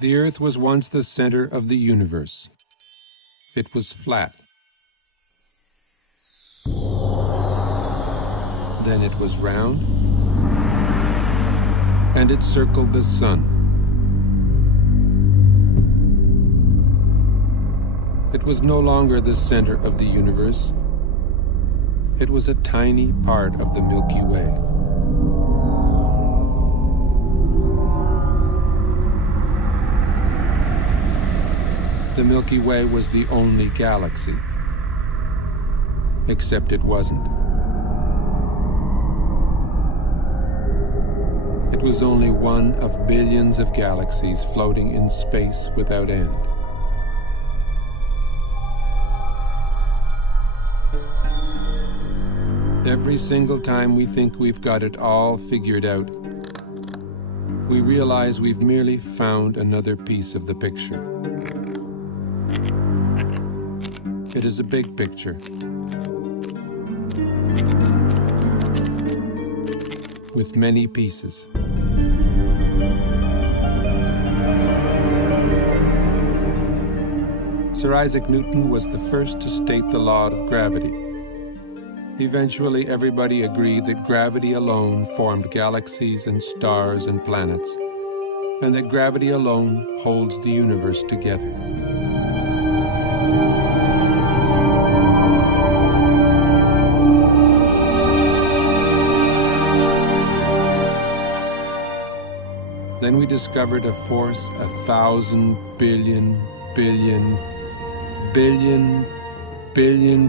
The Earth was once the center of the universe. It was flat. Then it was round, and it circled the sun. It was no longer the center of the universe. It was a tiny part of the Milky Way. The Milky Way was the only galaxy, except it wasn't. It was only one of billions of galaxies floating in space without end. Every single time we think we've got it all figured out, we realize we've merely found another piece of the picture. It is a big picture, with many pieces. Sir Isaac Newton was the first to state the law of gravity. Eventually, everybody agreed that gravity alone formed galaxies and stars and planets, and that gravity alone holds the universe together. Then we discovered a force 1,000 billion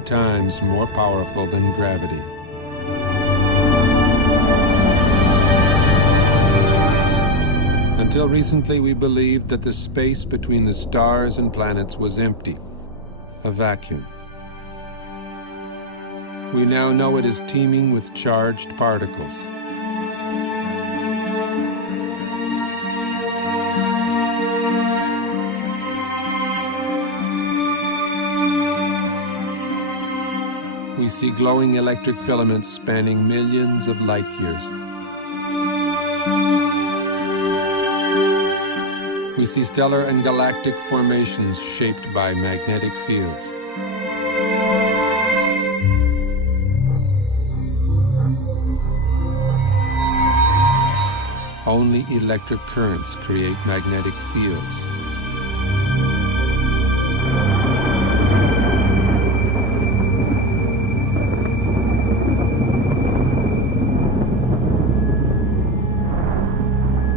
times more powerful than gravity. Until recently, we believed that the space between the stars and planets was empty, a vacuum. We now know it is teeming with charged particles. We see glowing electric filaments spanning millions of light years. We see stellar and galactic formations shaped by magnetic fields. Only electric currents create magnetic fields.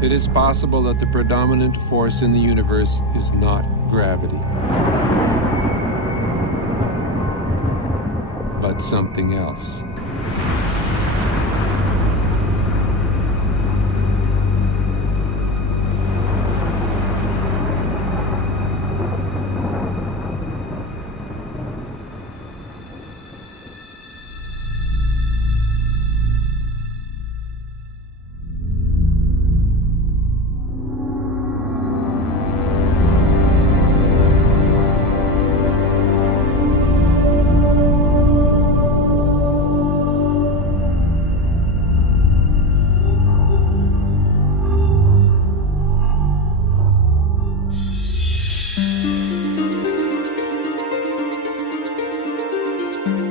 It is possible that the predominant force in the universe is not gravity, but something else.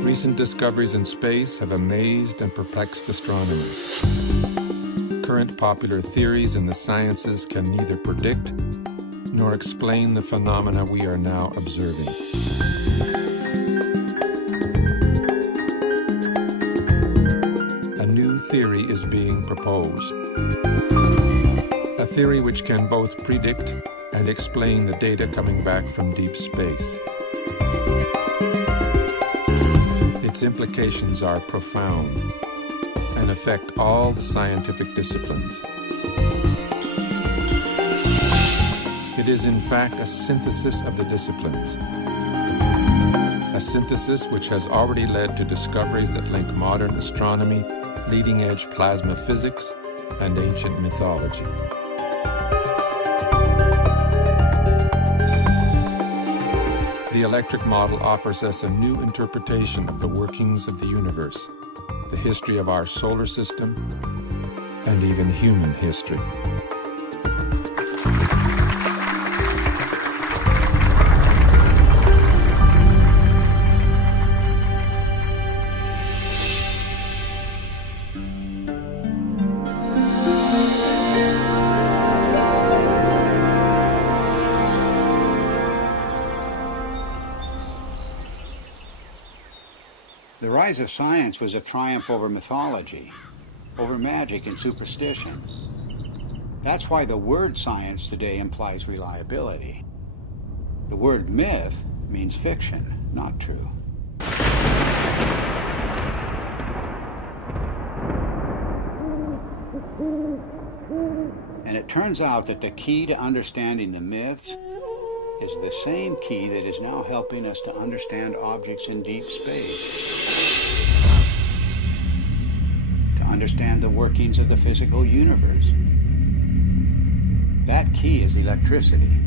Recent discoveries in space have amazed and perplexed astronomers. Current popular theories in the sciences can neither predict nor explain the phenomena we are now observing. A new theory is being proposed. A theory which can both predict and explain the data coming back from deep space. Its implications are profound and affect all the scientific disciplines. It is in fact a synthesis of the disciplines. A synthesis which has already led to discoveries that link modern astronomy, leading-edge plasma physics, and ancient mythology. The electric model offers us a new interpretation of the workings of the universe, the history of our solar system, and even human history. The rise of science was a triumph over mythology, over magic and superstition. That's why the word science today implies reliability. The word myth means fiction, not true. And it turns out that the key to understanding the myths is the same key that is now helping us to understand objects in deep space, to understand the workings of the physical universe. That key is electricity.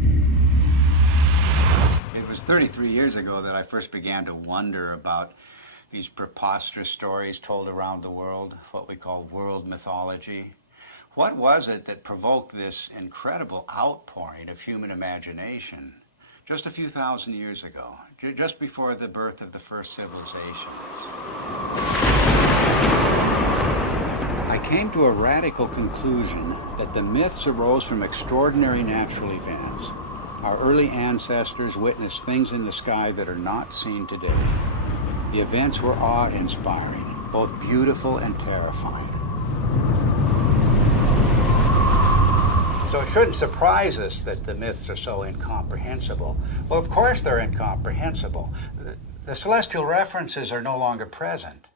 It was 33 years ago that I first began to wonder about these preposterous stories told around the world, what we call world mythology. What was it that provoked this incredible outpouring of human imagination just a few thousand years ago, just before the birth of the first civilization? I came to a radical conclusion that the myths arose from extraordinary natural events. Our early ancestors witnessed things in the sky that are not seen today. The events were awe-inspiring, both beautiful and terrifying. So it shouldn't surprise us that the myths are so incomprehensible. Well, of course they're incomprehensible. The celestial references are no longer present.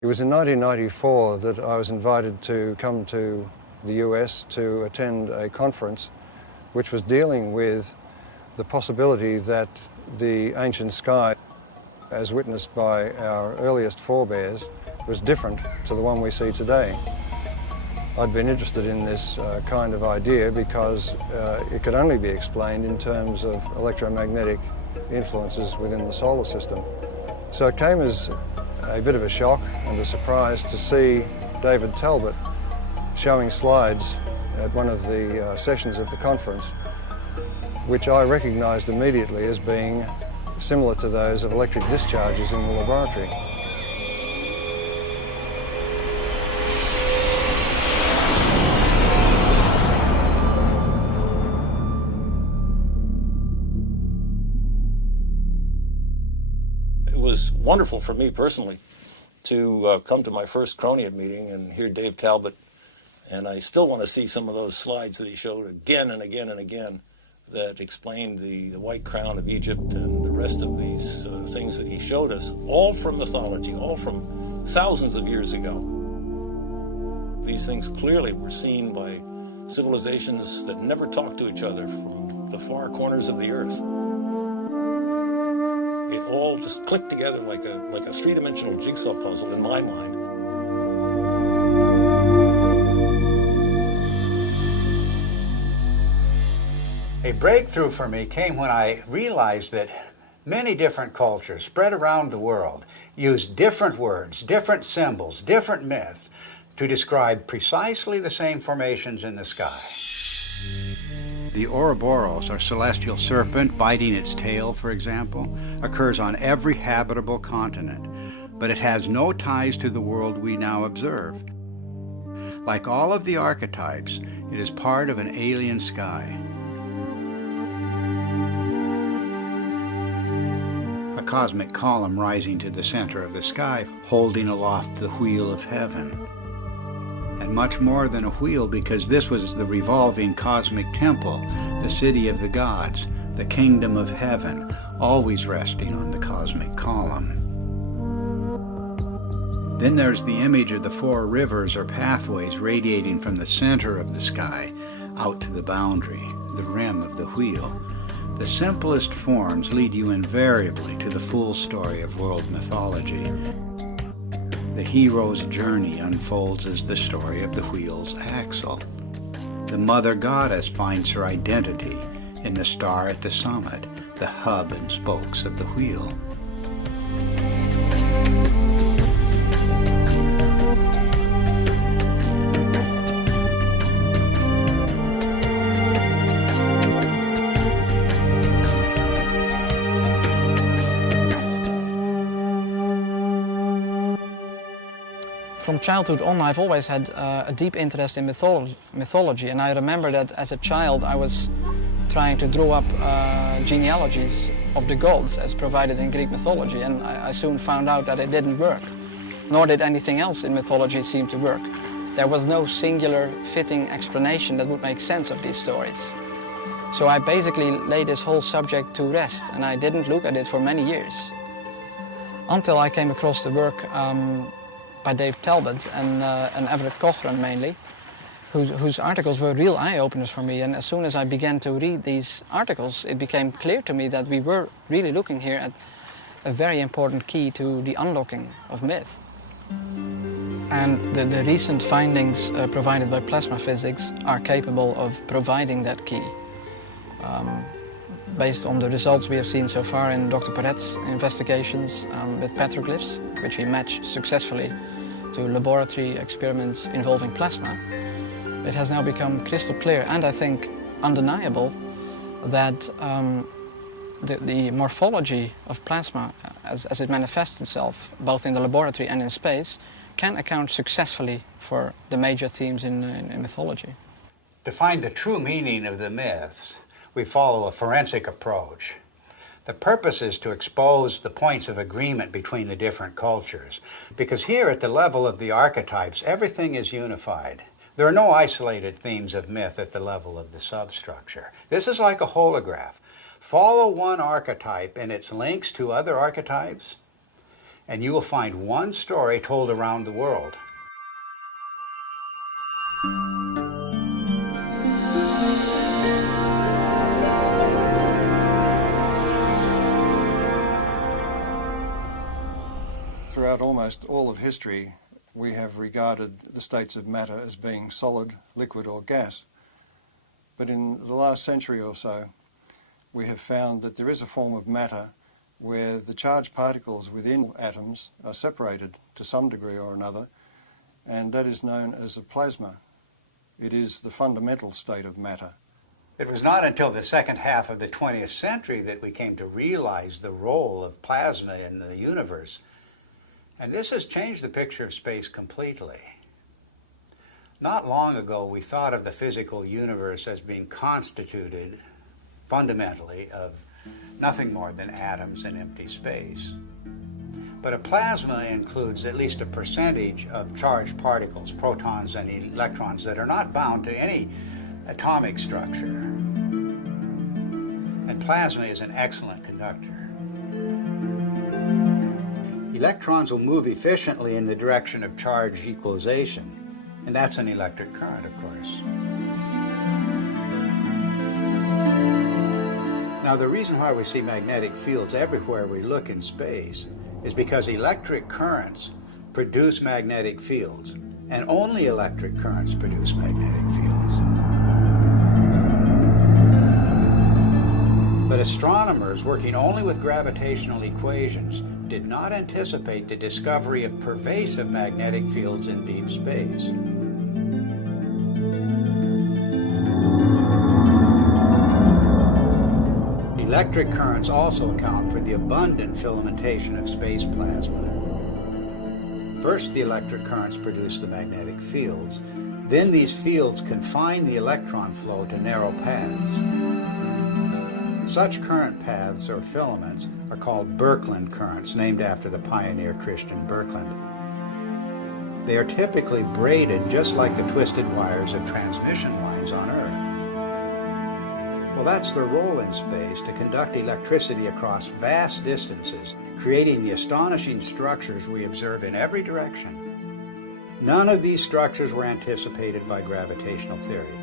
It was in 1994 that I was invited to come to the US to attend a conference which was dealing with the possibility that the ancient sky, as witnessed by our earliest forebears, was different to the one we see today. I'd been interested in this kind of idea because it could only be explained in terms of electromagnetic influences within the solar system. So it came as a bit of a shock and a surprise to see David Talbot showing slides at one of the sessions at the conference, which I recognized immediately as being similar to those of electric discharges in the laboratory. It was wonderful for me personally to come to my first Cronia meeting and hear Dave Talbot, and I still want to see some of those slides that he showed again and again and again that explained the white crown of Egypt and the rest of these things that he showed us, all from mythology, all from thousands of years ago. These things clearly were seen by civilizations that never talked to each other from the far corners of the earth. It all just clicked together like a three-dimensional jigsaw puzzle in my mind. A breakthrough for me came when I realized that many different cultures spread around the world use different words, different symbols, different myths to describe precisely the same formations in the sky. The Ouroboros, or celestial serpent biting its tail, for example, occurs on every habitable continent, but it has no ties to the world we now observe. Like all of the archetypes, it is part of an alien sky. A cosmic column rising to the center of the sky, holding aloft the wheel of heaven. And much more than a wheel, because this was the revolving cosmic temple, the city of the gods, the kingdom of heaven, always resting on the cosmic column. Then there's the image of the four rivers or pathways radiating from the center of the sky out to the boundary, the rim of the wheel. The simplest forms lead you invariably to the full story of world mythology. The hero's journey unfolds as the story of the wheel's axle. The mother goddess finds her identity in the star at the summit, the hub and spokes of the wheel. From childhood on, I've always had a deep interest in mythology, and I remember that as a child I was trying to draw up genealogies of the gods as provided in Greek mythology, and I soon found out that it didn't work, nor did anything else in mythology seem to work. There was no singular fitting explanation that would make sense of these stories. So I basically laid this whole subject to rest, and I didn't look at it for many years. Until I came across the work by Dave Talbot and Everett Cochran mainly, whose articles were real eye-openers for me. And as soon as I began to read these articles, it became clear to me that we were really looking here at a very important key to the unlocking of myth. And the recent findings provided by plasma physics are capable of providing that key. Based on the results we have seen so far in Dr. Perret's investigations with petroglyphs, which he matched successfully to laboratory experiments involving plasma, it has now become crystal clear and I think undeniable that the morphology of plasma as it manifests itself both in the laboratory and in space can account successfully for the major themes in mythology. To find the true meaning of the myths, we follow a forensic approach. The purpose is to expose the points of agreement between the different cultures, because here at the level of the archetypes, everything is unified. There are no isolated themes of myth at the level of the substructure. This is like a holograph. Follow one archetype and its links to other archetypes, and you will find one story told around the world. Throughout almost all of history, we have regarded the states of matter as being solid, liquid or gas. But in the last century or so, we have found that there is a form of matter where the charged particles within atoms are separated to some degree or another, and that is known as a plasma. It is the fundamental state of matter. It was not until the second half of the 20th century that we came to realize the role of plasma in the universe. And this has changed the picture of space completely. Not long ago, we thought of the physical universe as being constituted fundamentally of nothing more than atoms and empty space. But a plasma includes at least a percentage of charged particles, protons and electrons, that are not bound to any atomic structure. And plasma is an excellent conductor. Electrons will move efficiently in the direction of charge equalization, and that's an electric current, of course. Now, the reason why we see magnetic fields everywhere we look in space is because electric currents produce magnetic fields, and only electric currents produce magnetic fields. But astronomers working only with gravitational equations did not anticipate the discovery of pervasive magnetic fields in deep space. Electric currents also account for the abundant filamentation of space plasma. First, the electric currents produce the magnetic fields. Then these fields confine the electron flow to narrow paths. Such current paths, or filaments, are called Birkeland currents, named after the pioneer Christian Birkeland. They are typically braided just like the twisted wires of transmission lines on Earth. Well, that's their role in space, to conduct electricity across vast distances, creating the astonishing structures we observe in every direction. None of these structures were anticipated by gravitational theory,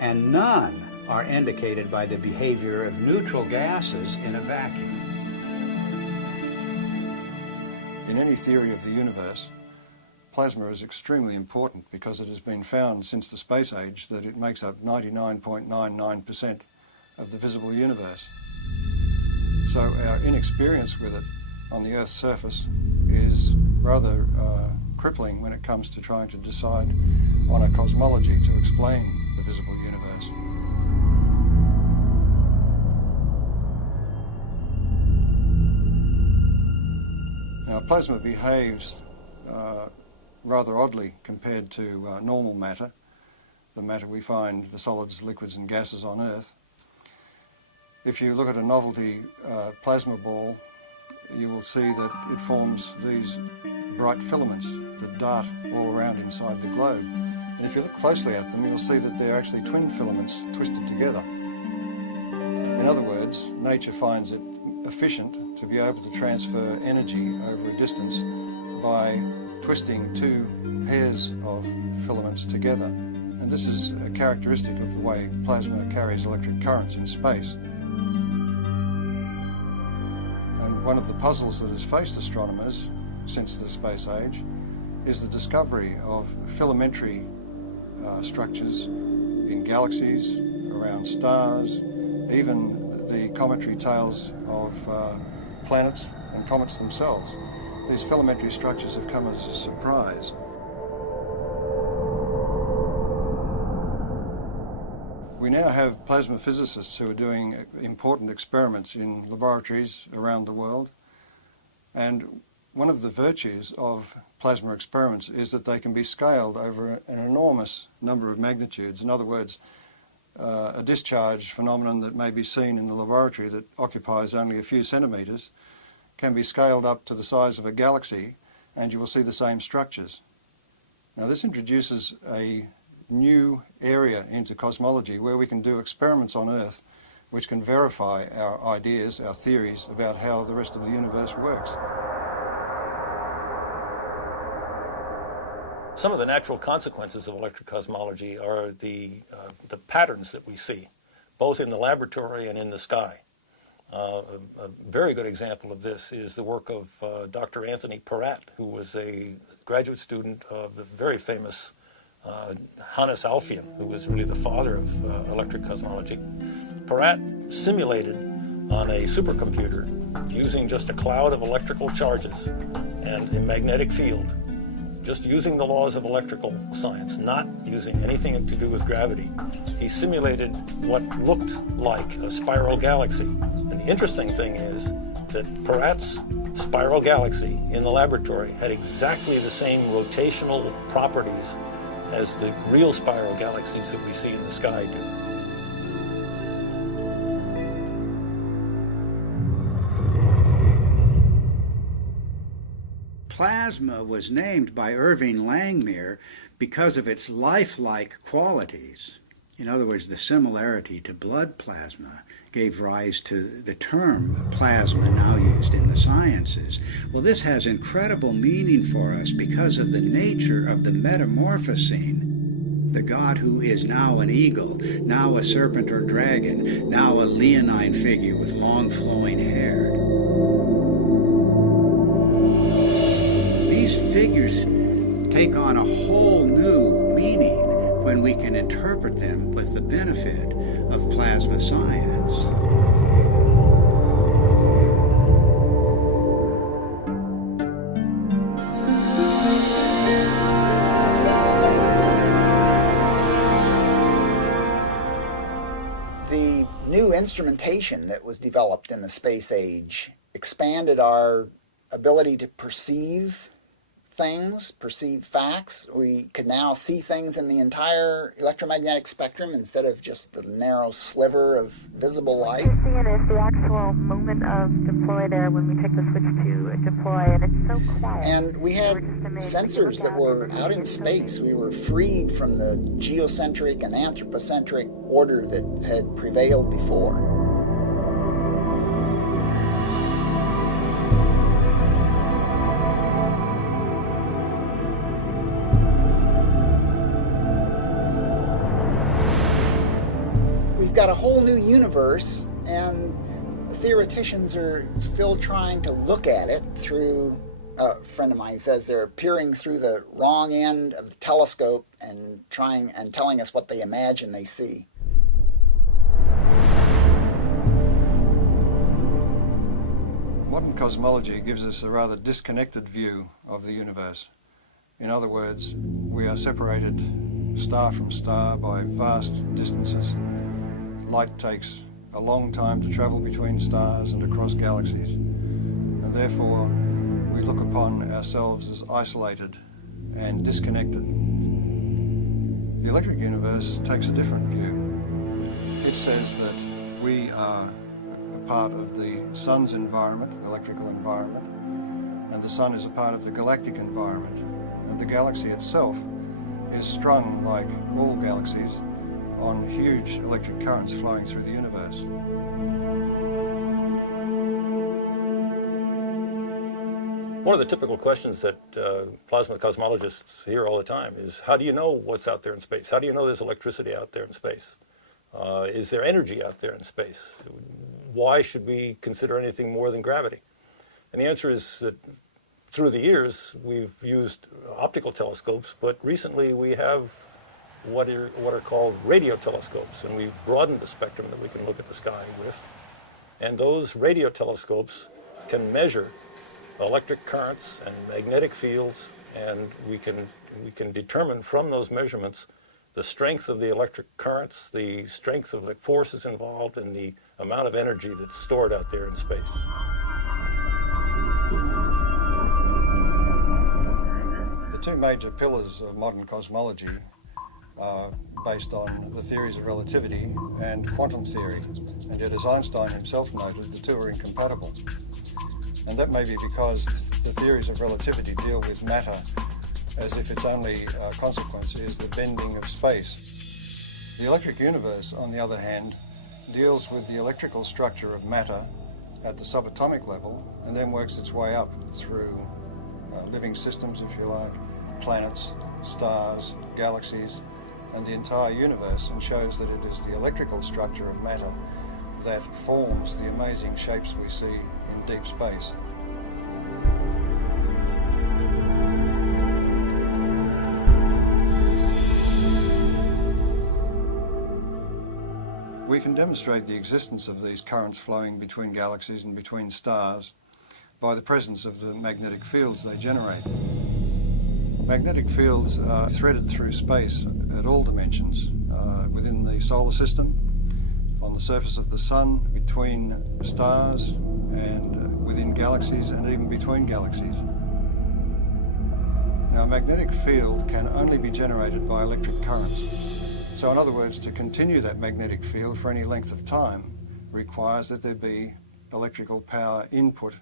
and none are indicated by the behavior of neutral gases in a vacuum. In any theory of the universe, plasma is extremely important because it has been found since the space age that it makes up 99.99% of the visible universe. So our inexperience with it on the Earth's surface is rather crippling when it comes to trying to decide on a cosmology to explain the visible universe. Now, plasma behaves rather oddly compared to normal matter, the matter we find, the solids, liquids and gases on Earth. If you look at a novelty plasma ball, you will see that it forms these bright filaments that dart all around inside the globe. And if you look closely at them, you'll see that they're actually twin filaments twisted together. In other words, nature finds it efficient to be able to transfer energy over a distance by twisting two pairs of filaments together. And this is a characteristic of the way plasma carries electric currents in space. And one of the puzzles that has faced astronomers since the space age is the discovery of filamentary structures in galaxies, around stars, even the cometary tails of planets and comets themselves. These filamentary structures have come as a surprise. We now have plasma physicists who are doing important experiments in laboratories around the world, and one of the virtues of plasma experiments is that they can be scaled over an enormous number of magnitudes. In other words, a discharge phenomenon that may be seen in the laboratory that occupies only a few centimetres can be scaled up to the size of a galaxy, and you will see the same structures. Now, this introduces a new area into cosmology where we can do experiments on Earth which can verify our ideas, our theories about how the rest of the universe works. Some of the natural consequences of electrocosmology are the patterns that we see, both in the laboratory and in the sky. A very good example of this is the work of Dr. Anthony Peratt, who was a graduate student of the very famous Hannes Alfvén, who was really the father of electric cosmology. Peratt simulated on a supercomputer using just a cloud of electrical charges and a magnetic field, just using the laws of electrical science, not using anything to do with gravity. He simulated what looked like a spiral galaxy. And the interesting thing is that Peratt's spiral galaxy in the laboratory had exactly the same rotational properties as the real spiral galaxies that we see in the sky do. Plasma was named by Irving Langmuir because of its lifelike qualities. In other words, the similarity to blood plasma gave rise to the term plasma now used in the sciences. Well, this has incredible meaning for us because of the nature of the metamorphosing. The God who is now an eagle, now a serpent or dragon, now a leonine figure with long flowing hair. These figures take on a whole new meaning when we can interpret them with the benefit of plasma science. The new instrumentation that was developed in the space age expanded our ability to perceive things, perceive facts. We could now see things in the entire electromagnetic spectrum instead of just the narrow sliver of visible light. What you're seeing is the actual moment of deploy there when we take the switch to deploy, and it's so quiet. And we had sensors that were out in space. We were freed from the geocentric and anthropocentric order that had prevailed before. Got a whole new universe, and the theoreticians are still trying to look at it through, a friend of mine says they're peering through the wrong end of the telescope and telling us what they imagine they see. Modern cosmology gives us a rather disconnected view of the universe. In other words, we are separated star from star by vast distances. Light takes a long time to travel between stars and across galaxies, and therefore we look upon ourselves as isolated and disconnected. The electric universe takes a different view. It says that we are part of the sun's environment, electrical environment, and the sun is a part of the galactic environment. And the galaxy itself is strung, like all galaxies, on huge electric currents flowing through the universe. One of the typical questions that plasma cosmologists hear all the time is, how do you know what's out there in space? How do you know there's electricity out there in space? Is there energy out there in space? Why should we consider anything more than gravity? And the answer is that through the years, we've used optical telescopes, but recently we have what are called radio telescopes, and we've broadened the spectrum that we can look at the sky with. And those radio telescopes can measure electric currents and magnetic fields, and we can determine from those measurements the strength of the electric currents, the strength of the forces involved, and the amount of energy that's stored out there in space. The two major pillars of modern cosmology are based on the theories of relativity and quantum theory, and yet, as Einstein himself noted, the two are incompatible. And that may be because the theories of relativity deal with matter as if its only consequence is the bending of space. The electric universe, on the other hand, deals with the electrical structure of matter at the subatomic level and then works its way up through living systems, if you like, planets, stars, galaxies, and the entire universe, and shows that it is the electrical structure of matter that forms the amazing shapes we see in deep space. We can demonstrate the existence of these currents flowing between galaxies and between stars by the presence of the magnetic fields they generate. Magnetic fields are threaded through space at all dimensions, within the solar system, on the surface of the sun, between stars, and within galaxies, and even between galaxies. Now, a magnetic field can only be generated by electric currents. So, in other words, to continue that magnetic field for any length of time requires that there be electrical power input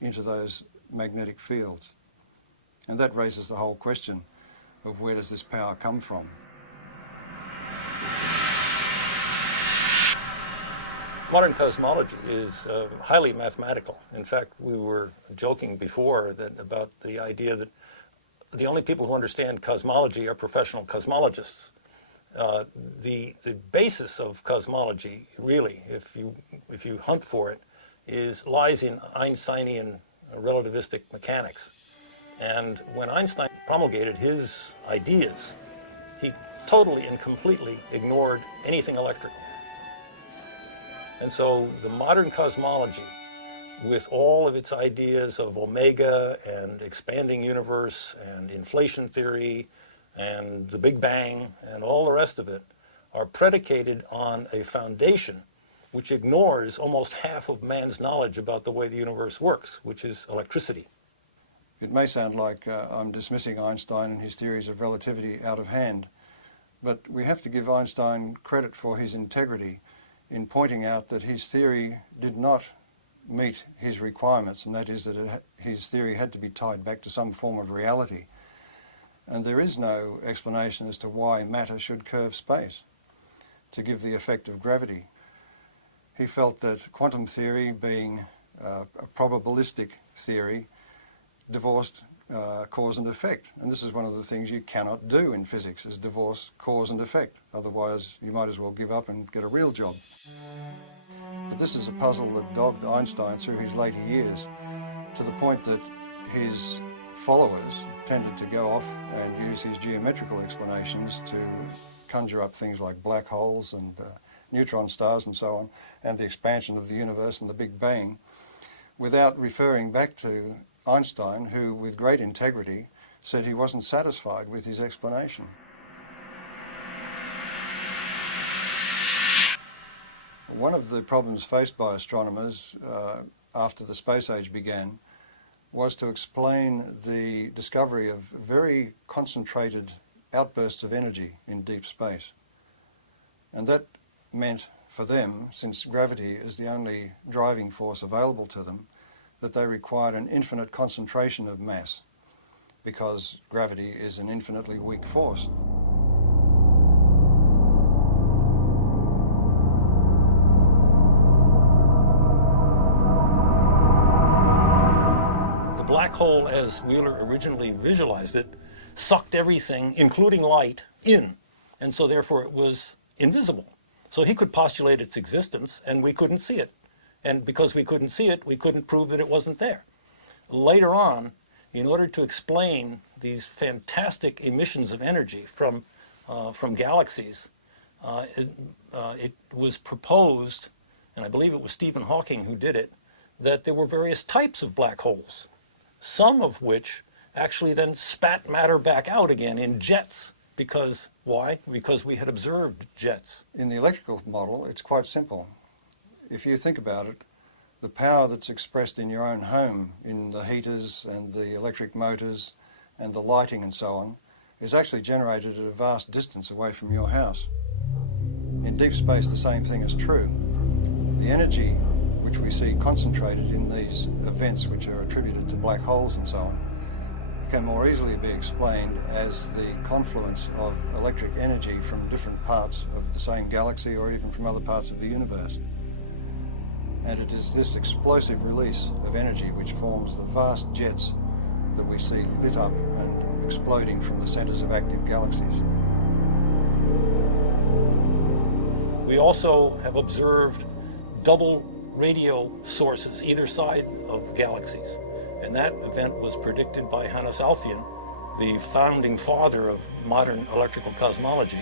into those magnetic fields. And that raises the whole question of where does this power come from? Modern cosmology is highly mathematical. In fact, we were joking before about the idea that the only people who understand cosmology are professional cosmologists. The basis of cosmology, really, if you hunt for it, lies in Einsteinian relativistic mechanics. And when Einstein promulgated his ideas, he totally and completely ignored anything electrical. And so the modern cosmology, with all of its ideas of omega and expanding universe and inflation theory and the Big Bang and all the rest of it, are predicated on a foundation which ignores almost half of man's knowledge about the way the universe works, which is electricity. It may sound like I'm dismissing Einstein and his theories of relativity out of hand, but we have to give Einstein credit for his integrity in pointing out that his theory did not meet his requirements, and that is that his theory had to be tied back to some form of reality. And there is no explanation as to why matter should curve space to give the effect of gravity. He felt that quantum theory, being a probabilistic theory, divorced cause and effect. And this is one of the things you cannot do in physics, is divorce cause and effect. Otherwise, you might as well give up and get a real job. But this is a puzzle that dogged Einstein through his later years, to the point that his followers tended to go off and use his geometrical explanations to conjure up things like black holes and neutron stars and so on, and the expansion of the universe and the Big Bang, without referring back to Einstein, who, with great integrity, said he wasn't satisfied with his explanation. One of the problems faced by astronomers after the space age began was to explain the discovery of very concentrated outbursts of energy in deep space. And that meant for them, since gravity is the only driving force available to them, that they required an infinite concentration of mass, because gravity is an infinitely weak force. The black hole, as Wheeler originally visualized it, sucked everything, including light, in, and so therefore it was invisible. So he could postulate its existence, and we couldn't see it. And because we couldn't see it, we couldn't prove that it wasn't there. Later on, in order to explain these fantastic emissions of energy from galaxies, it was proposed, and I believe it was Stephen Hawking who did it, that there were various types of black holes, some of which actually then spat matter back out again in jets. Because, why? Because we had observed jets. In the electrical model, it's quite simple. If you think about it, the power that's expressed in your own home, in the heaters and the electric motors and the lighting and so on, is actually generated at a vast distance away from your house. In deep space, the same thing is true. The energy which we see concentrated in these events which are attributed to black holes and so on can more easily be explained as the confluence of electric energy from different parts of the same galaxy or even from other parts of the universe. And it is this explosive release of energy which forms the vast jets that we see lit up and exploding from the centers of active galaxies. We also have observed double radio sources either side of galaxies. And that event was predicted by Hannes Alfvén, the founding father of modern electrical cosmology,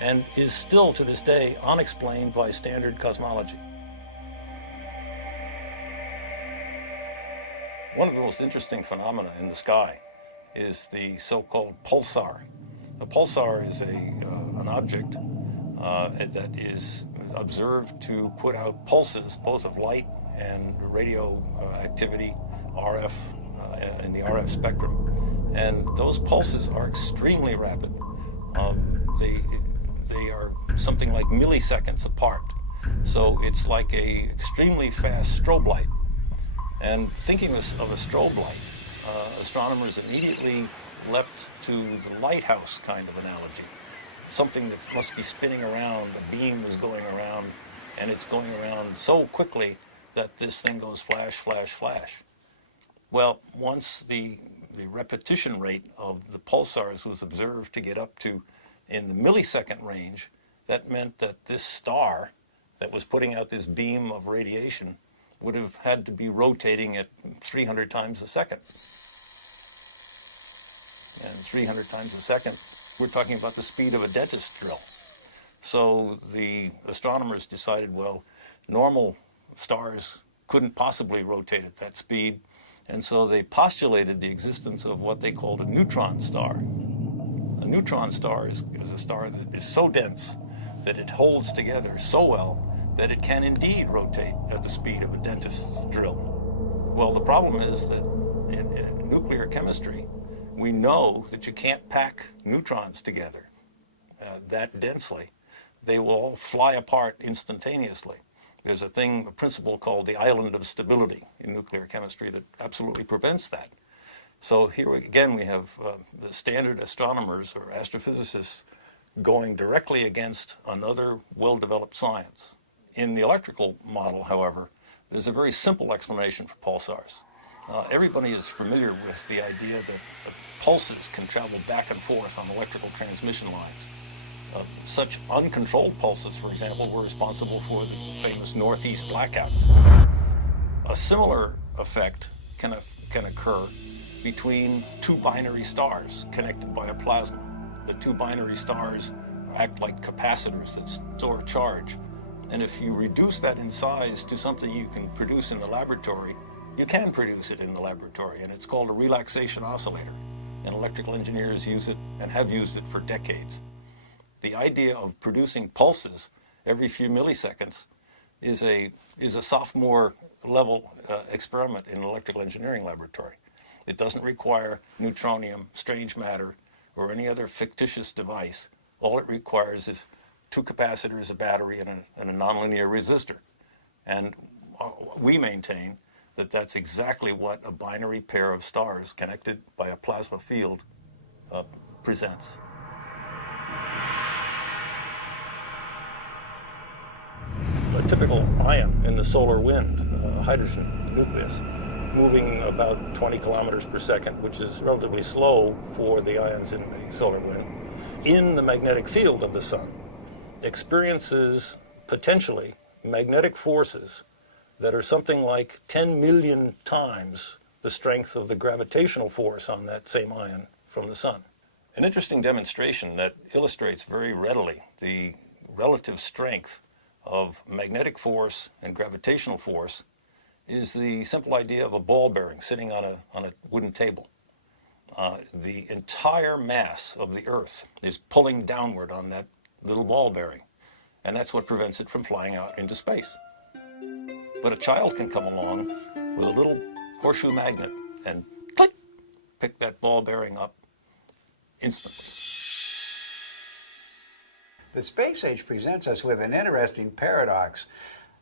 and is still to this day unexplained by standard cosmology. One of the most interesting phenomena in the sky is the so-called pulsar. A pulsar is an object that is observed to put out pulses, both of light and radio activity, RF, in the RF spectrum. And those pulses are extremely rapid. They are something like milliseconds apart. So it's like a extremely fast strobe light. And thinking of a strobe light, astronomers immediately leapt to the lighthouse kind of analogy. Something that must be spinning around, the beam is going around, and it's going around so quickly that this thing goes flash, flash, flash. Well, once the repetition rate of the pulsars was observed to get up to in the millisecond range, that meant that this star that was putting out this beam of radiation would have had to be rotating at 300 times a second. And 300 times a second, we're talking about the speed of a dentist drill. So the astronomers decided, well, normal stars couldn't possibly rotate at that speed, and so they postulated the existence of what they called a neutron star. A neutron star is a star that is so dense that it holds together so well that it can indeed rotate at the speed of a dentist's drill. Well, the problem is that in nuclear chemistry, we know that you can't pack neutrons together that densely. They will all fly apart instantaneously. There's a principle called the island of stability in nuclear chemistry that absolutely prevents that. So here again we have the standard astronomers or astrophysicists going directly against another well-developed science. In the electrical model, however, there's a very simple explanation for pulsars. Everybody is familiar with the idea that the pulses can travel back and forth on electrical transmission lines. Such uncontrolled pulses, for example, were responsible for the famous Northeast blackouts. A similar effect can occur between two binary stars connected by a plasma. The two binary stars act like capacitors that store charge. And if you reduce that in size to something you can produce in the laboratory, you can produce it in the laboratory, and it's called a relaxation oscillator. And electrical engineers use it and have used it for decades. The idea of producing pulses every few milliseconds is a sophomore level experiment in an electrical engineering laboratory. It doesn't require neutronium, strange matter, or any other fictitious device. All it requires is two capacitors, a battery, and a nonlinear resistor. And we maintain that that's exactly what a binary pair of stars connected by a plasma field presents. A typical ion in the solar wind, hydrogen nucleus, moving about 20 kilometers per second, which is relatively slow for the ions in the solar wind, in the magnetic field of the sun, experiences potentially magnetic forces that are something like 10 million times the strength of the gravitational force on that same ion from the sun. An interesting demonstration that illustrates very readily the relative strength of magnetic force and gravitational force is the simple idea of a ball bearing sitting on a wooden table. The entire mass of the Earth is pulling downward on that little ball bearing, and that's what prevents it from flying out into space. But a child can come along with a little horseshoe magnet and click, pick that ball bearing up instantly. The space age presents us with an interesting paradox.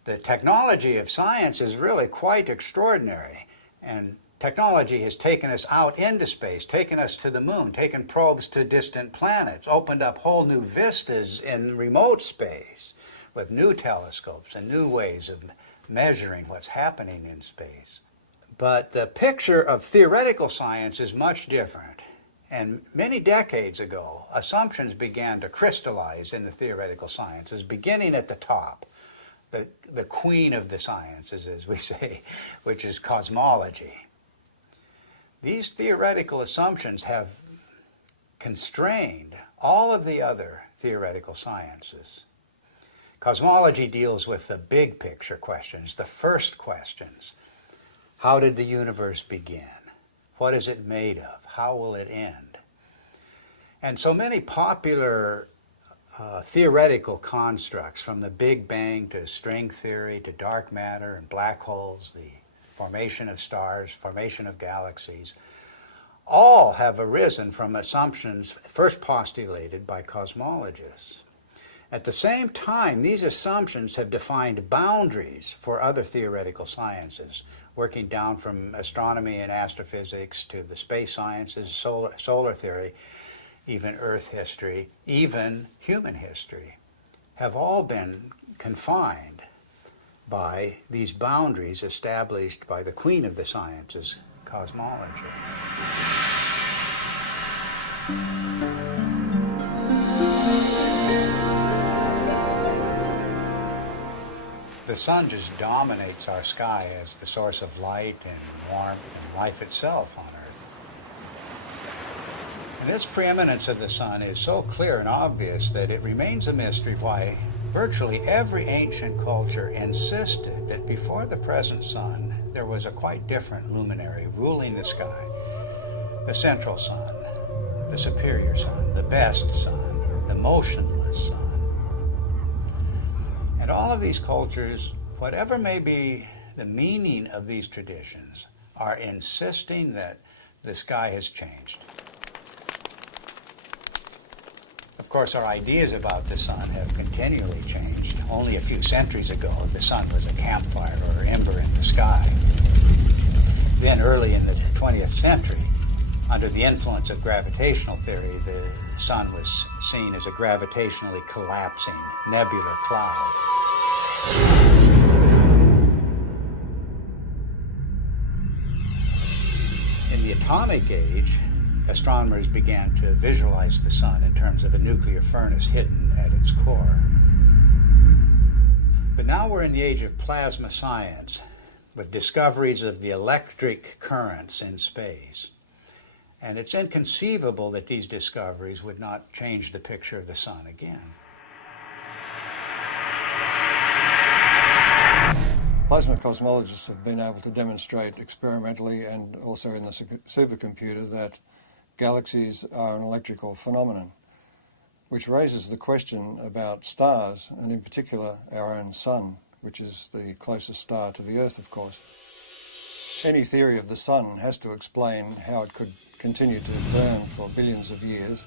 The technology of science is really quite extraordinary, and technology has taken us out into space, taken us to the moon, taken probes to distant planets, opened up whole new vistas in remote space with new telescopes and new ways of measuring what's happening in space. But the picture of theoretical science is much different. And many decades ago, assumptions began to crystallize in the theoretical sciences, beginning at the top, the queen of the sciences, as we say, which is cosmology. These theoretical assumptions have constrained all of the other theoretical sciences. Cosmology deals with the big picture questions, the first questions. How did the universe begin? What is it made of? How will it end? And so many popular theoretical constructs, from the Big Bang to string theory to dark matter and black holes, the formation of stars, formation of galaxies, all have arisen from assumptions first postulated by cosmologists. At the same time, these assumptions have defined boundaries for other theoretical sciences, working down from astronomy and astrophysics to the space sciences, solar theory, even Earth history, even human history, have all been confined by these boundaries established by the queen of the sciences, cosmology. The sun just dominates our sky as the source of light and warmth and life itself on Earth. And this preeminence of the sun is so clear and obvious that it remains a mystery why virtually every ancient culture insisted that before the present sun, there was a quite different luminary ruling the sky. The central sun, the superior sun, the best sun, the motionless sun. And all of these cultures, whatever may be the meaning of these traditions, are insisting that the sky has changed. Of course, our ideas about the sun have continually changed. Only a few centuries ago, the sun was a campfire or ember in the sky. Then, early in the 20th century, under the influence of gravitational theory, the sun was seen as a gravitationally collapsing nebular cloud. In the atomic age, astronomers began to visualize the sun in terms of a nuclear furnace hidden at its core. But now we're in the age of plasma science, with discoveries of the electric currents in space. And it's inconceivable that these discoveries would not change the picture of the sun again. Plasma cosmologists have been able to demonstrate experimentally and also in the supercomputer that galaxies are an electrical phenomenon, which raises the question about stars, and in particular our own sun, which is the closest star to the Earth, of course. Any theory of the sun has to explain how it could continue to burn for billions of years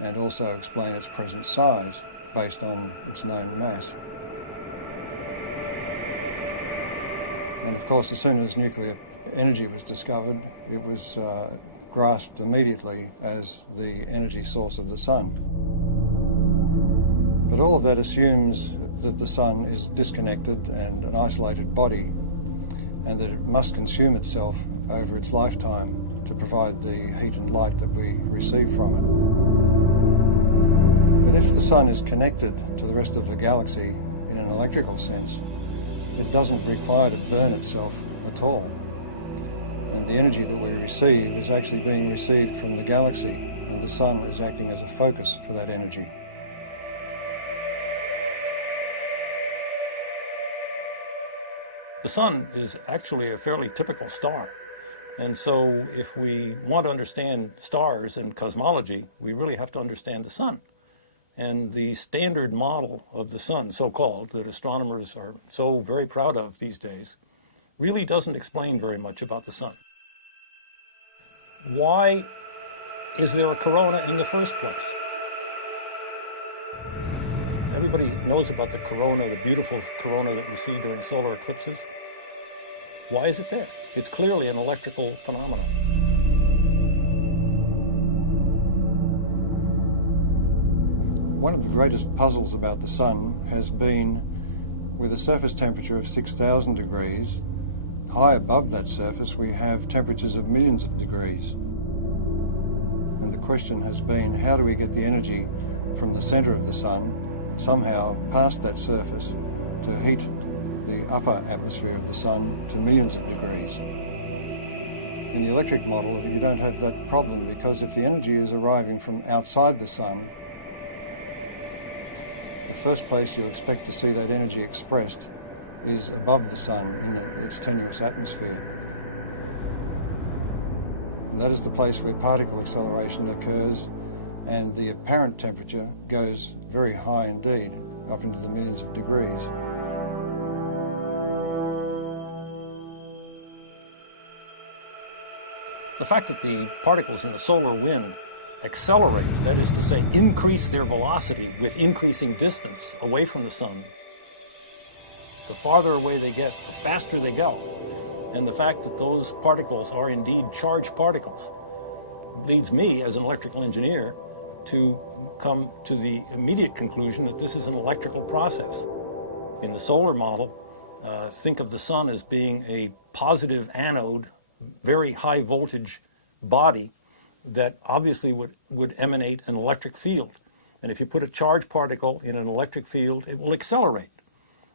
and also explain its present size. based on its known mass. And of course, as soon as nuclear energy was discovered, it was grasped immediately as the energy source of the sun. But all of that assumes that the sun is disconnected and an isolated body, and that it must consume itself over its lifetime to provide the heat and light that we receive from it. But if the sun is connected to the rest of the galaxy in an electrical sense, it doesn't require to burn itself at all. And the energy that we receive is actually being received from the galaxy, and the sun is acting as a focus for that energy. The sun is actually a fairly typical star. And so if we want to understand stars and cosmology, we really have to understand the sun. And the standard model of the sun, so-called, that astronomers are so very proud of these days, really doesn't explain very much about the sun. Why is there a corona in the first place? Everybody knows about the corona, the beautiful corona that we see during solar eclipses. Why is it there? It's clearly an electrical phenomenon. One of the greatest puzzles about the sun has been, with a surface temperature of 6,000 degrees, high above that surface we have temperatures of millions of degrees. And the question has been, how do we get the energy from the center of the sun somehow past that surface to heat the upper atmosphere of the sun to millions of degrees? In the electric model, you don't have that problem, because if the energy is arriving from outside the sun, the first place you expect to see that energy expressed is above the sun in its tenuous atmosphere. And that is the place where particle acceleration occurs, and the apparent temperature goes very high indeed, up into the millions of degrees. The fact that the particles in the solar wind accelerate, that is to say, increase their velocity with increasing distance away from the sun, the farther away they get, the faster they go. And the fact that those particles are indeed charged particles leads me, as an electrical engineer, to come to the immediate conclusion that this is an electrical process. In the solar model, think of the sun as being a positive anode, very high voltage body that obviously would emanate an electric field. And if you put a charged particle in an electric field, it will accelerate.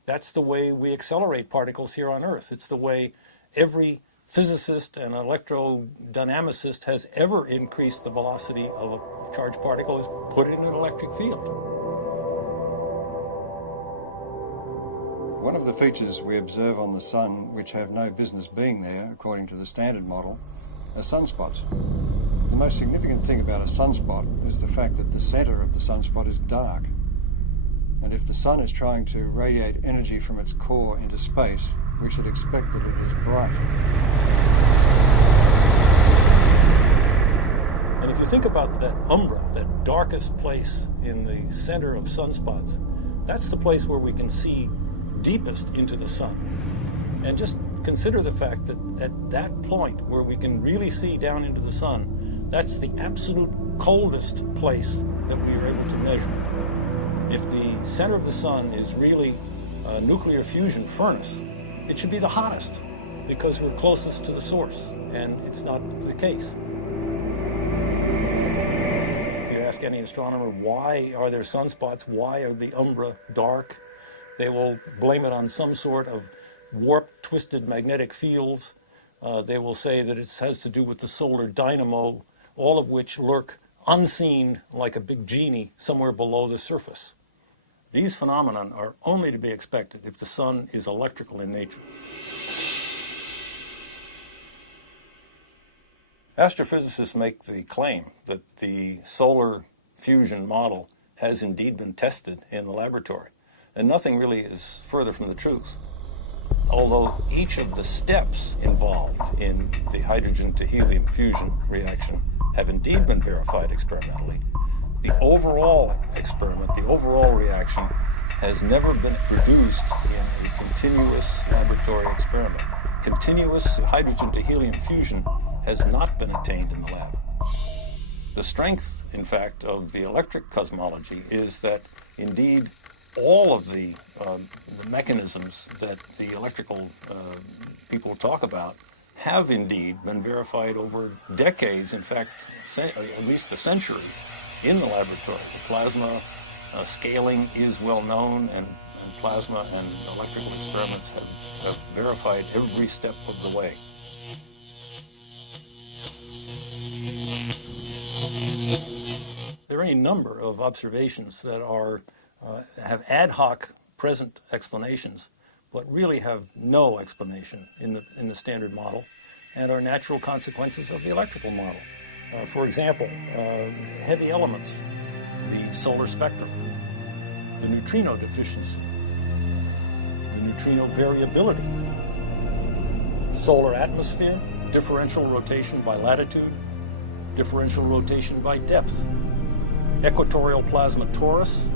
That's the way we accelerate particles here on Earth. It's the way every physicist and electrodynamicist has ever increased the velocity of a charged particle, is put it in an electric field. One of the features we observe on the sun, which have no business being there, according to the standard model, are sunspots. The most significant thing about a sunspot is the fact that the center of the sunspot is dark. And if the sun is trying to radiate energy from its core into space, we should expect that it is bright. And if you think about that umbra, that darkest place in the center of sunspots, that's the place where we can see deepest into the sun. And just consider the fact that at that point where we can really see down into the sun, that's the absolute coldest place that we are able to measure. If the center of the sun is really a nuclear fusion furnace, it should be the hottest because we're closest to the source, and it's not the case. If you ask any astronomer, why are there sunspots? Why are the umbra dark? They will blame it on some sort of warped, twisted magnetic fields. They will say that it has to do with the solar dynamo, all of which lurk unseen like a big genie somewhere below the surface. These phenomena are only to be expected if the sun is electrical in nature. Astrophysicists make the claim that the solar fusion model has indeed been tested in the laboratory, and nothing really is further from the truth. Although each of the steps involved in the hydrogen to helium fusion reaction have indeed been verified experimentally, the overall experiment, the overall reaction, has never been produced in a continuous laboratory experiment. Continuous hydrogen to helium fusion has not been attained in the lab. The strength, in fact, of the electric cosmology is that indeed all of the mechanisms that the electrical people talk about have indeed been verified over decades, in fact, at least a century, in the laboratory. The plasma scaling is well known, and plasma and electrical experiments have verified every step of the way. There are any number of observations that have ad hoc present explanations, but really have no explanation in the standard model, and are natural consequences of the electrical model. For example, heavy elements, the solar spectrum, the neutrino deficiency, the neutrino variability, solar atmosphere, differential rotation by latitude, differential rotation by depth, equatorial plasma torus,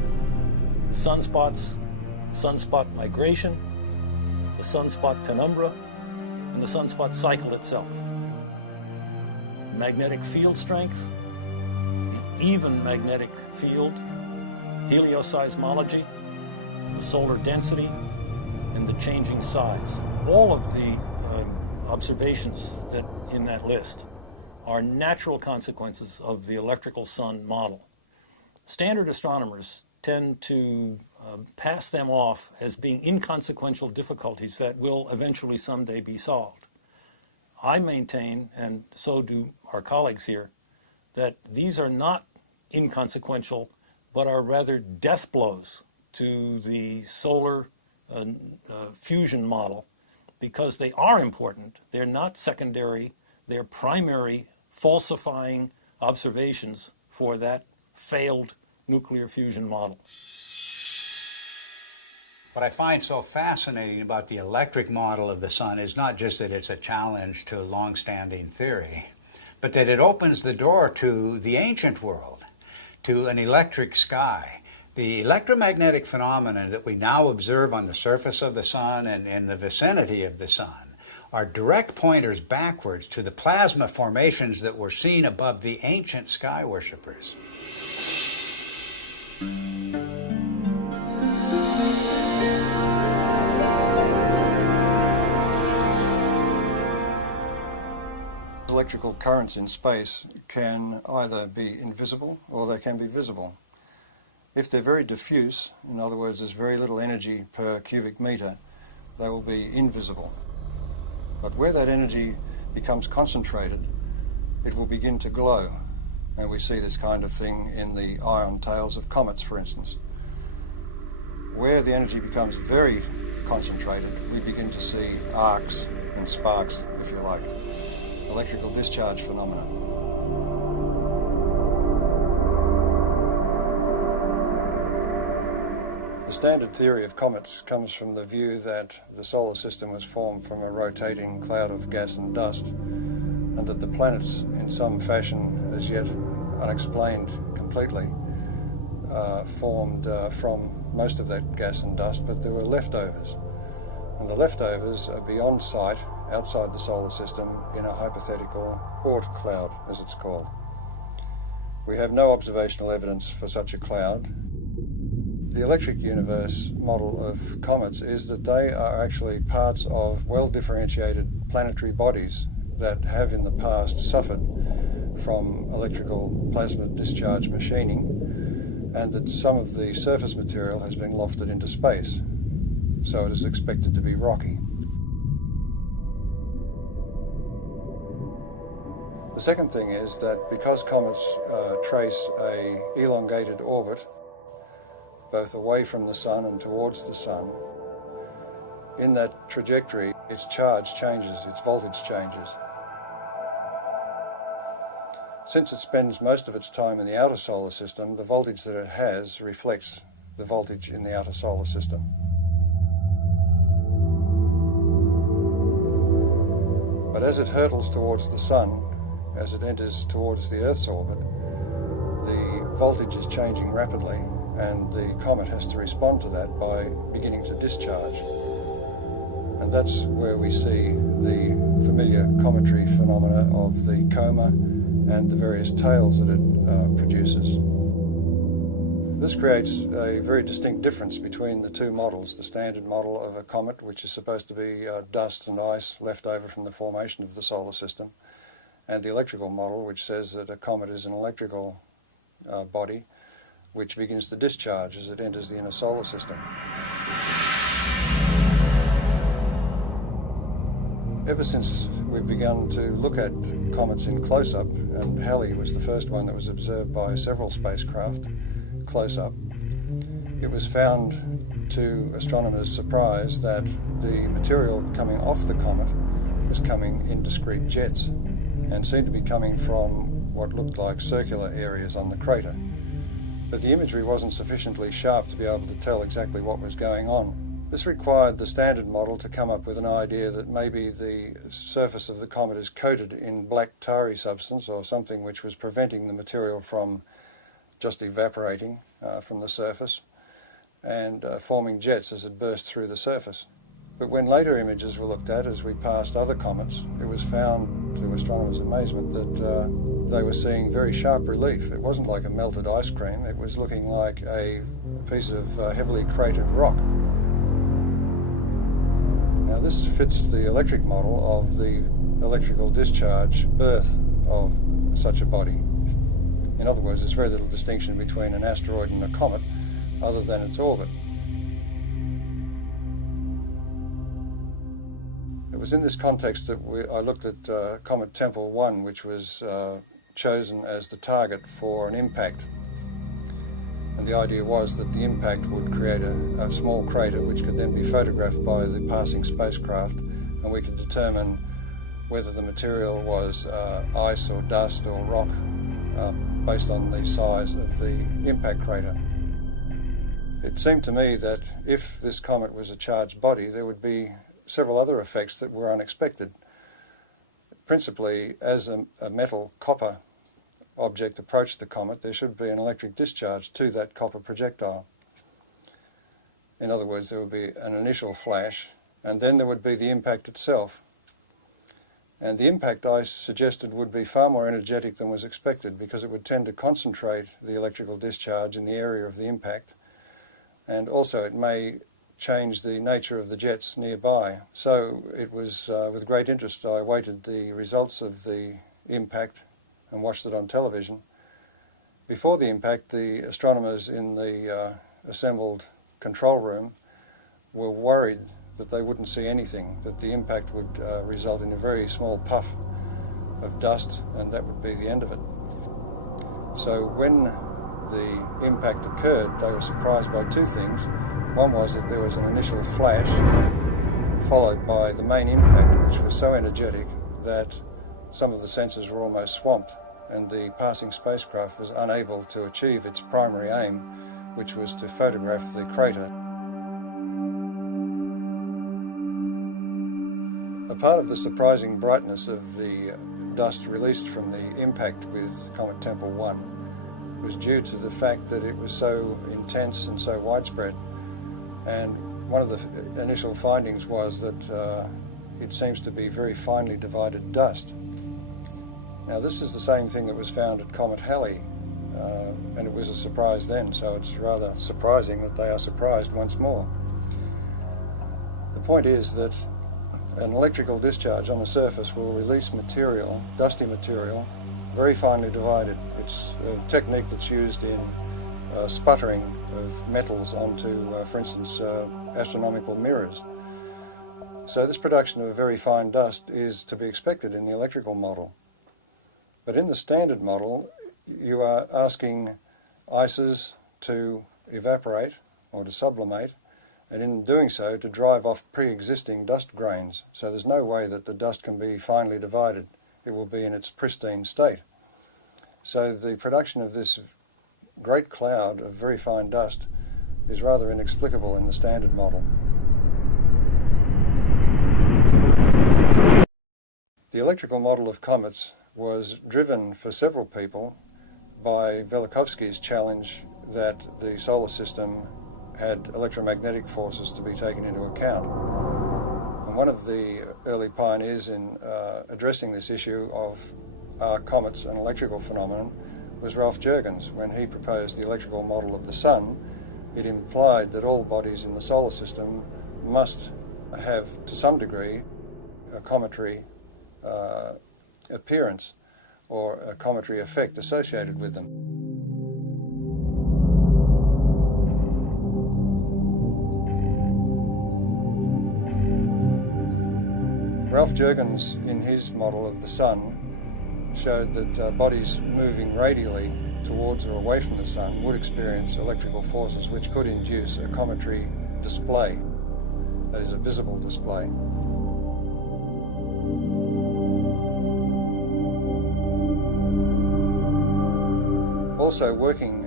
sunspots, sunspot migration, the sunspot penumbra, and the sunspot cycle itself. Magnetic field strength, the even magnetic field, helioseismology, the solar density, and the changing size. All of the observations that in that list are natural consequences of the electrical sun model. Standard astronomers tend to pass them off as being inconsequential difficulties that will eventually someday be solved. I maintain, and so do our colleagues here, that these are not inconsequential, but are rather death blows to the solar fusion model, because they are important. They're not secondary. They're primary falsifying observations for that failed nuclear fusion model. What I find so fascinating about the electric model of the sun is not just that it's a challenge to long-standing theory, but that it opens the door to the ancient world, to an electric sky. The electromagnetic phenomena that we now observe on the surface of the sun and in the vicinity of the sun are direct pointers backwards to the plasma formations that were seen above the ancient sky worshippers. Electrical currents in space can either be invisible or they can be visible. If they're very diffuse, in other words, there's very little energy per cubic meter, they will be invisible. But where that energy becomes concentrated, it will begin to glow. And we see this kind of thing in the ion tails of comets, for instance. Where the energy becomes very concentrated, we begin to see arcs and sparks, if you like. Electrical discharge phenomena. The standard theory of comets comes from the view that the solar system was formed from a rotating cloud of gas and dust, and that the planets, in some fashion as yet unexplained completely, formed from most of that gas and dust, but there were leftovers. And the leftovers are beyond sight, outside the solar system, in a hypothetical Oort cloud, as it's called. We have no observational evidence for such a cloud. The electric universe model of comets is that they are actually parts of well-differentiated planetary bodies that have in the past suffered from electrical plasma discharge machining, and that some of the surface material has been lofted into space, so it is expected to be rocky. The second thing is that because comets trace an elongated orbit, both away from the sun and towards the sun, in that trajectory, its charge changes, its voltage changes. Since it spends most of its time in the outer solar system, the voltage that it has reflects the voltage in the outer solar system. But as it hurtles towards the sun, as it enters towards the Earth's orbit, the voltage is changing rapidly, and the comet has to respond to that by beginning to discharge. And that's where we see the familiar cometary phenomena of the coma and the various tails that it produces. This creates a very distinct difference between the two models, the standard model of a comet, which is supposed to be dust and ice left over from the formation of the solar system, and the electrical model, which says that a comet is an electrical body which begins to discharge as it enters the inner solar system. Ever since we've begun to look at comets in close-up, and Halley was the first one that was observed by several spacecraft close-up, it was found to astronomers' surprise that the material coming off the comet was coming in discrete jets and seemed to be coming from what looked like circular areas on the crater. But the imagery wasn't sufficiently sharp to be able to tell exactly what was going on. This required the standard model to come up with an idea that maybe the surface of the comet is coated in black tarry substance or something which was preventing the material from just evaporating from the surface and forming jets as it burst through the surface. But when later images were looked at as we passed other comets, it was found, to astronomers' amazement, that they were seeing very sharp relief. It wasn't like a melted ice cream, it was looking like a piece of heavily cratered rock. Now this fits the electric model of the electrical discharge birth of such a body. In other words, there's very little distinction between an asteroid and a comet other than its orbit. It was in this context that I looked at Comet Tempel 1, which was chosen as the target for an impact. And the idea was that the impact would create a small crater which could then be photographed by the passing spacecraft, and we could determine whether the material was ice or dust or rock based on the size of the impact crater. It seemed to me that if this comet was a charged body, there would be several other effects that were unexpected. Principally, as a metal copper object approached the comet, there should be an electric discharge to that copper projectile. In other words, there would be an initial flash, and then there would be the impact itself. And the impact, I suggested, would be far more energetic than was expected, because it would tend to concentrate the electrical discharge in the area of the impact, and also it may change the nature of the jets nearby. So it was with great interest I awaited the results of the impact and watched it on television. Before the impact, the astronomers in the assembled control room were worried that they wouldn't see anything, that the impact would result in a very small puff of dust, and that would be the end of it. So when the impact occurred, they were surprised by two things. One was that there was an initial flash, followed by the main impact, which was so energetic that some of the sensors were almost swamped, and the passing spacecraft was unable to achieve its primary aim, which was to photograph the crater. A part of the surprising brightness of the dust released from the impact with Comet Tempel 1 was due to the fact that it was so intense and so widespread. And one of the initial findings was that it seems to be very finely divided dust. Now this is the same thing that was found at Comet Halley, and it was a surprise then, so it's rather surprising that they are surprised once more. The point is that an electrical discharge on the surface will release material, dusty material, very finely divided. It's a technique that's used in sputtering of metals onto, for instance, astronomical mirrors. So this production of very fine dust is to be expected in the electrical model. But in the standard model, you are asking ices to evaporate or to sublimate, and in doing so to drive off pre-existing dust grains. So there's no way that the dust can be finely divided. It will be in its pristine state. So the production of this great cloud of very fine dust is rather inexplicable in the standard model. The electrical model of comets was driven for several people by Velikovsky's challenge that the solar system had electromagnetic forces to be taken into account. And one of the early pioneers in addressing this issue of are comets an electrical phenomenon was Ralph Jurgens. When he proposed the electrical model of the Sun, it implied that all bodies in the solar system must have, to some degree, a cometary appearance or a cometary effect associated with them. Ralph Jurgens, in his model of the Sun, showed that bodies moving radially towards or away from the Sun would experience electrical forces which could induce a cometary display, that is, a visible display. Also working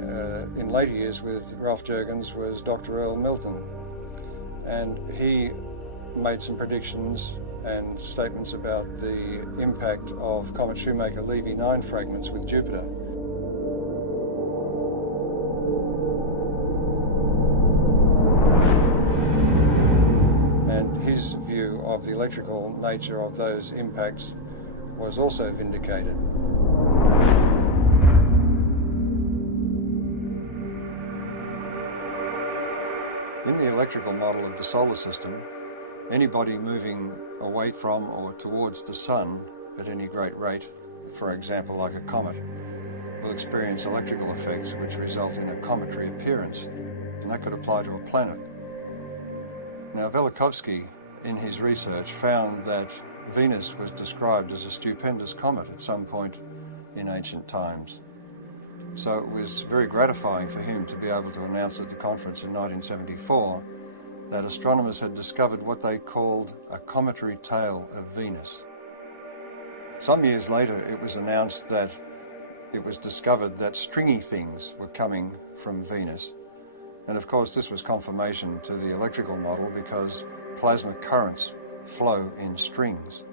in later years with Ralph Jurgens was Dr. Earl Milton, and he made some predictions and statements about the impact of Comet Shoemaker-Levy 9 fragments with Jupiter. And his view of the electrical nature of those impacts was also vindicated. In the electrical model of the solar system, anybody moving away from or towards the Sun at any great rate, for example like a comet, will experience electrical effects which result in a cometary appearance, and that could apply to a planet. Now Velikovsky, in his research, found that Venus was described as a stupendous comet at some point in ancient times. So it was very gratifying for him to be able to announce at the conference in 1974 that astronomers had discovered what they called a cometary tail of Venus. Some years later, it was announced that it was discovered that stringy things were coming from Venus. And of course, this was confirmation to the electrical model because plasma currents flow in strings.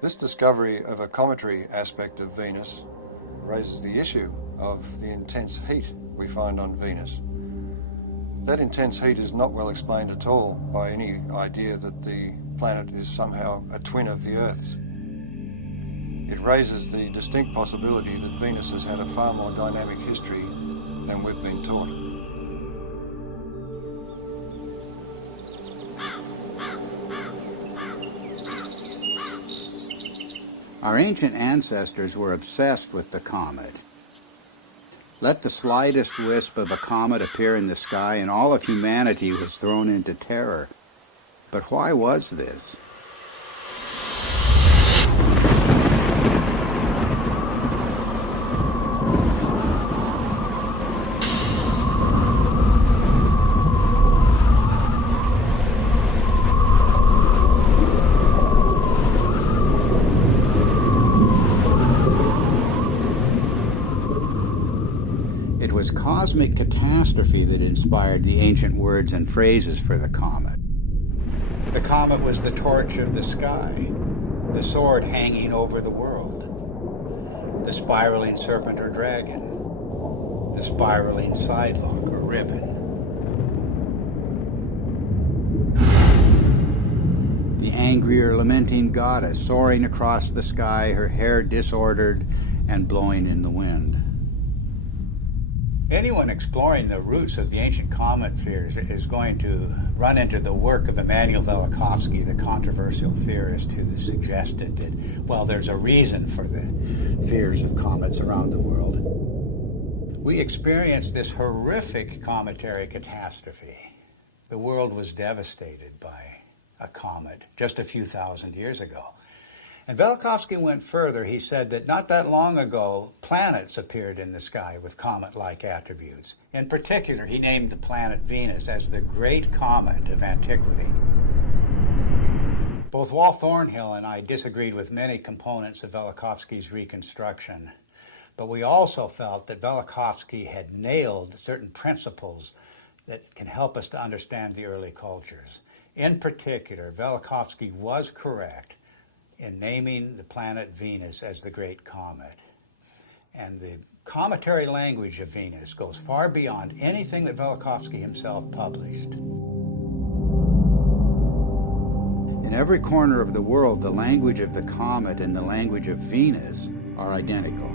This discovery of a cometary aspect of Venus raises the issue of the intense heat we find on Venus. That intense heat is not well explained at all by any idea that the planet is somehow a twin of the Earth's. It raises the distinct possibility that Venus has had a far more dynamic history than we've been taught. Our ancient ancestors were obsessed with the comet. Let the slightest wisp of a comet appear in the sky and all of humanity was thrown into terror. But why was this? It was cosmic catastrophe that inspired the ancient words and phrases for the comet. The comet was the torch of the sky, the sword hanging over the world, the spiraling serpent or dragon, the spiraling sidelock or ribbon. The angry or lamenting goddess soaring across the sky, her hair disordered and blowing in the wind. Anyone exploring the roots of the ancient comet fears is going to run into the work of Immanuel Velikovsky, the controversial theorist who suggested that, well, there's a reason for the fears of comets around the world. We experienced this horrific cometary catastrophe. The world was devastated by a comet just a few thousand years ago. And Velikovsky went further. He said that not that long ago, planets appeared in the sky with comet-like attributes. In particular, he named the planet Venus as the great comet of antiquity. Both Walt Thornhill and I disagreed with many components of Velikovsky's reconstruction, but we also felt that Velikovsky had nailed certain principles that can help us to understand the early cultures. In particular, Velikovsky was correct in naming the planet Venus as the Great Comet. And the cometary language of Venus goes far beyond anything that Velikovsky himself published. In every corner of the world, the language of the comet and the language of Venus are identical.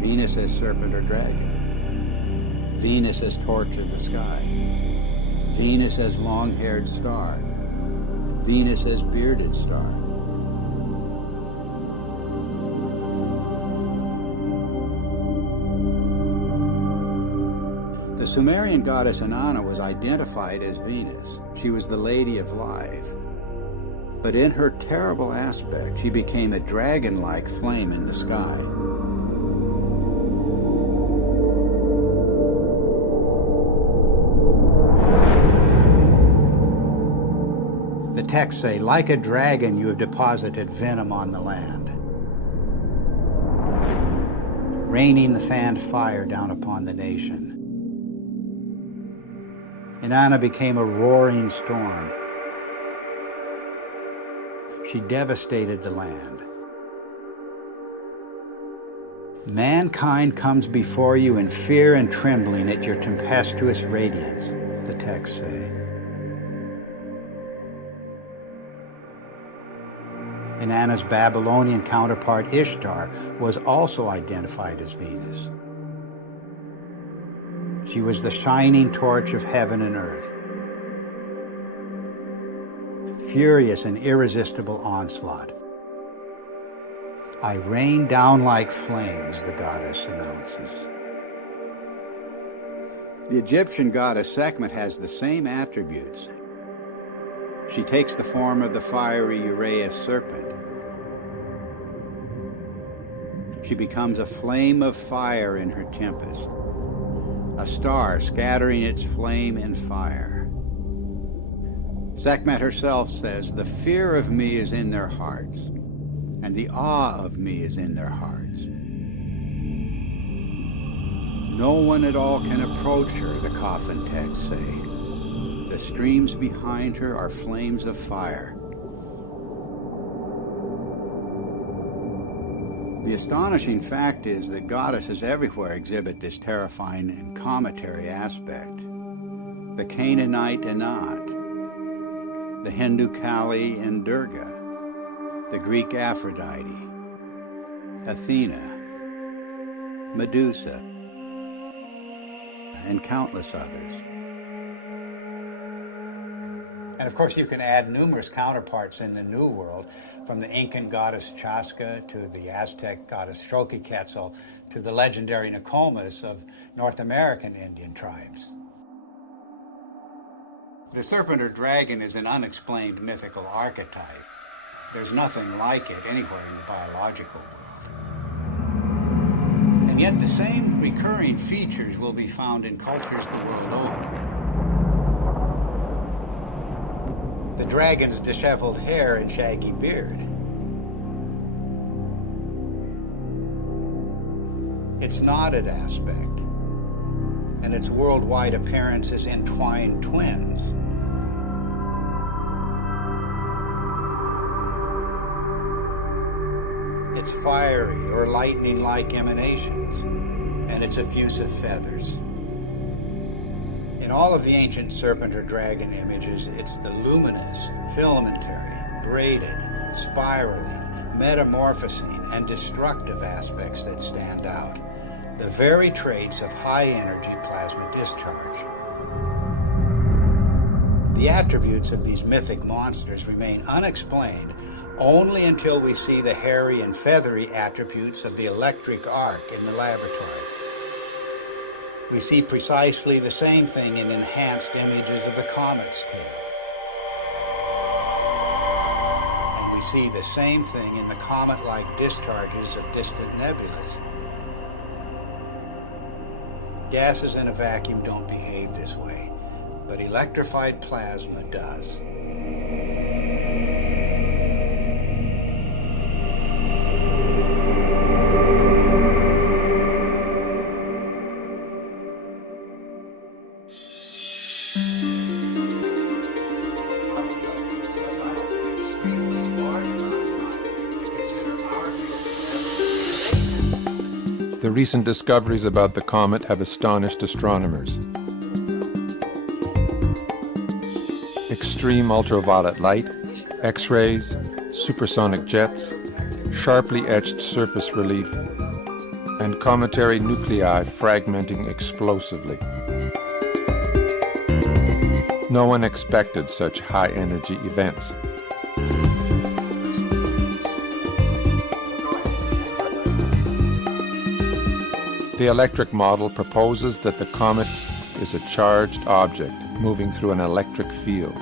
Venus as serpent or dragon. Venus as torch of the sky. Venus as long-haired star. Venus as bearded star. The Sumerian goddess Inanna was identified as Venus. She was the Lady of Life. But in her terrible aspect, she became a dragon-like flame in the sky. The texts say, like a dragon, you have deposited venom on the land, raining the fanned fire down upon the nation. Inanna became a roaring storm. She devastated the land. Mankind comes before you in fear and trembling at your tempestuous radiance, the texts say. Inanna's Babylonian counterpart Ishtar was also identified as Venus. She was the shining torch of heaven and earth. Furious and irresistible onslaught. I rain down like flames, the goddess announces. The Egyptian goddess Sekhmet has the same attributes. She takes the form of the fiery Uraeus serpent. She becomes a flame of fire in her tempest, a star scattering its flame and fire. Sekhmet herself says, "The fear of me is in their hearts, and the awe of me is in their hearts. No one at all can approach her," the coffin texts say. The streams behind her are flames of fire. The astonishing fact is that goddesses everywhere exhibit this terrifying and cometary aspect. The Canaanite Anat, the Hindu Kali and Durga, the Greek Aphrodite, Athena, Medusa, and countless others. And of course, you can add numerous counterparts in the New World, from the Incan goddess Chaska to the Aztec goddess Xochiquetzal to the legendary Nokomis of North American Indian tribes. The serpent or dragon is an unexplained mythical archetype. There's nothing like it anywhere in the biological world. And yet the same recurring features will be found in cultures the world over. The dragon's disheveled hair and shaggy beard. Its knotted aspect, and its worldwide appearance as entwined twins. Its fiery or lightning-like emanations, and its effusive feathers. In all of the ancient serpent or dragon images, it's the luminous, filamentary, braided, spiraling, metamorphosing, and destructive aspects that stand out. The very traits of high-energy plasma discharge. The attributes of these mythic monsters remain unexplained only until we see the hairy and feathery attributes of the electric arc in the laboratory. We see precisely the same thing in enhanced images of the comet's tail. And we see the same thing in the comet-like discharges of distant nebulas. Gases in a vacuum don't behave this way, but electrified plasma does. The recent discoveries about the comet have astonished astronomers. Extreme ultraviolet light, X-rays, supersonic jets, sharply etched surface relief, and cometary nuclei fragmenting explosively. No one expected such high-energy events. The electric model proposes that the comet is a charged object moving through an electric field.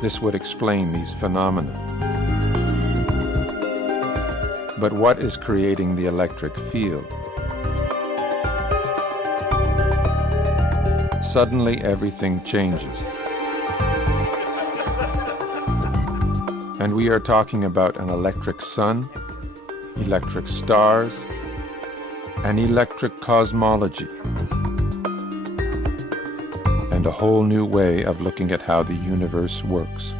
This would explain these phenomena. But what is creating the electric field? Suddenly, everything changes. And we are talking about an electric sun, electric stars, an electric cosmology, and a whole new way of looking at how the universe works.